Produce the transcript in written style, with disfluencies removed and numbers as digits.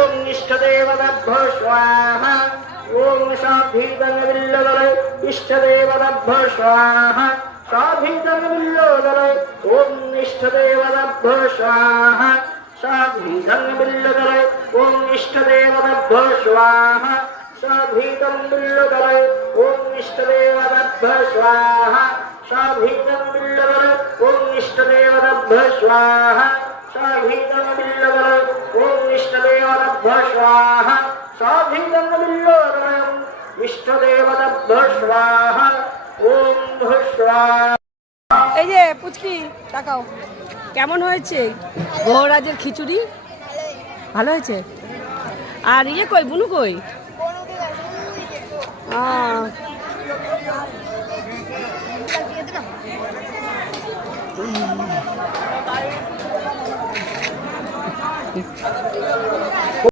ओम इष्टदेवताभ्यो स्वाहा ओम साधीतंबिल्लदले इष्टदेवताभ्यो स्वाहा साधीतंबिल्लदले ओम इष्टदेवताभ्यो स्वाहा साधीतंबिल्लदले ओम इष्टदेवताभ्यो स्वाहा साधीतंबिल्लदले ओम इष्टदेवताभ्यो स्वाहा साधीतंबिल्लदले ओम इष्टदेवताभ्यो स्वाहा साधीतंबिल्लदले ओम इष्टदेवताभ्यो स्वाहा साधीतंबिल्लदले इष्टदेवताभ्यो स्वाहा ओम स्वाहा। এই যে পুচকি তাকাও, কেমন হয়েছে গৌরাজের খিচুড়ি? ভালো হয়েছে। আর ইয়ে কই, বুনু কই?